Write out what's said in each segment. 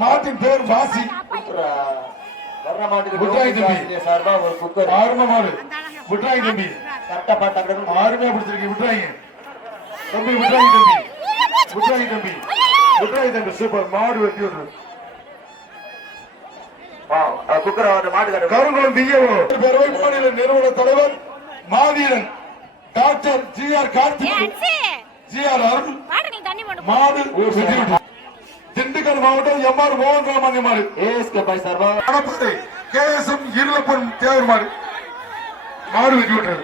மாட்டின் பேர் வாசி. வர்ற மாட்டுக்கு விட்டாய் தம்பி சார்பா ஒரு குக்கர் ஆர்ம மாடு. விட்டாய் தம்பி கரெக்டா பாட்டாங்க. ஆர்மையா பிடிச்சிருக்கீங்க. விட்டாங்க தம்பி, விட்டாங்க தம்பி, விட்டாங்க தம்பி, விட்டாங்க தம்பி. சூப்பர் மாடு வெட்டி விடுறது. குக்கர் மாட்டுக்கார கருங்குளம் பிஏஓ பேரவை மாநில நிறுவன தலைவர் மாவீரன் doctor GR. Karthik, GR. Arun மாடு வெற்றி விட்டது. திண்டுக்கல் மாவட்டம் எம்.ஆர். மோகன் ராமானிய மாடு. ஏஎஸ்கே சார்பா கணபதி கே.எஸ்.எம். இருளப்பன் தேவர் மாடு. மாடு வெற்றி விட்டது.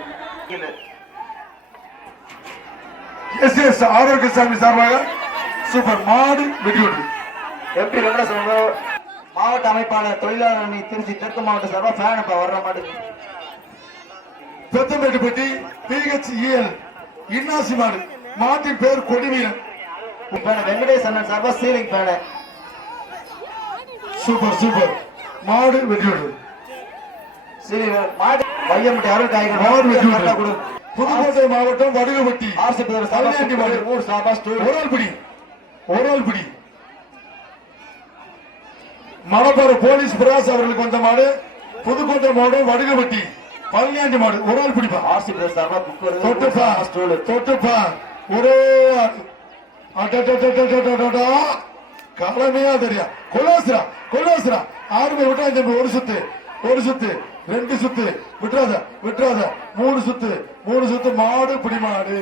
எஸ்.எஸ். ஆரோக்கியசாமி சார்பாக சூப்பர் மாடு வெற்றி விட்டது. எம்பி வெங்கடேசன் மாவட்ட அமைப்பாளர் தொழிலாளர் அணி திருச்சி தெற்கு மாவட்ட சார்பா ஃபேன் வர்ற மாடு. பெத்தம்பேட்டுப்பட்டி பிஹெச்இஎல் இன்னாசி மாடு. மாட்டின் பேர் கொடிவீரன். வெங்கடேஷ் அண்ணன் சார்பா சீலிங் ஃபேன். சூப்பர் சூப்பர் மாடு வெற்றி விட்டது. மாடு வையம்பட்டி அருள் காய்கறி மாடு வெற்றி விட்டது. புதுக்கோட்டை மாவட்டம் வடுகப்பட்டி ஆர்சிபி மாடு ஊர் சார்பா ஓரால்பிடி, ஓரால்பிடி மணப்பாறை போலீஸ் பிராஸ் அவர்களுக்கு வந்த மாடு. புதுக்கோட்டை மாவட்டம் வடுகப்பட்டி பழனியாண்டி மாடு. ஓரால் பிடிப்பா. ஆர்சிபி சார்பா குக்கர் தொட்டுப்பா தொட்டுப்பா ஒரே காலமையா தெரியா. கொலாசுரா கொலாசுரா ஆறுமே விட்டா தம்பி. ஒரு சுத்து, ஒரு சுத்து, ரெண்டு சுத்து, விட்டுறாத விட்டுறாத, மூணு சுத்து, மூணு சுத்து. மாடு பிடி மாடு.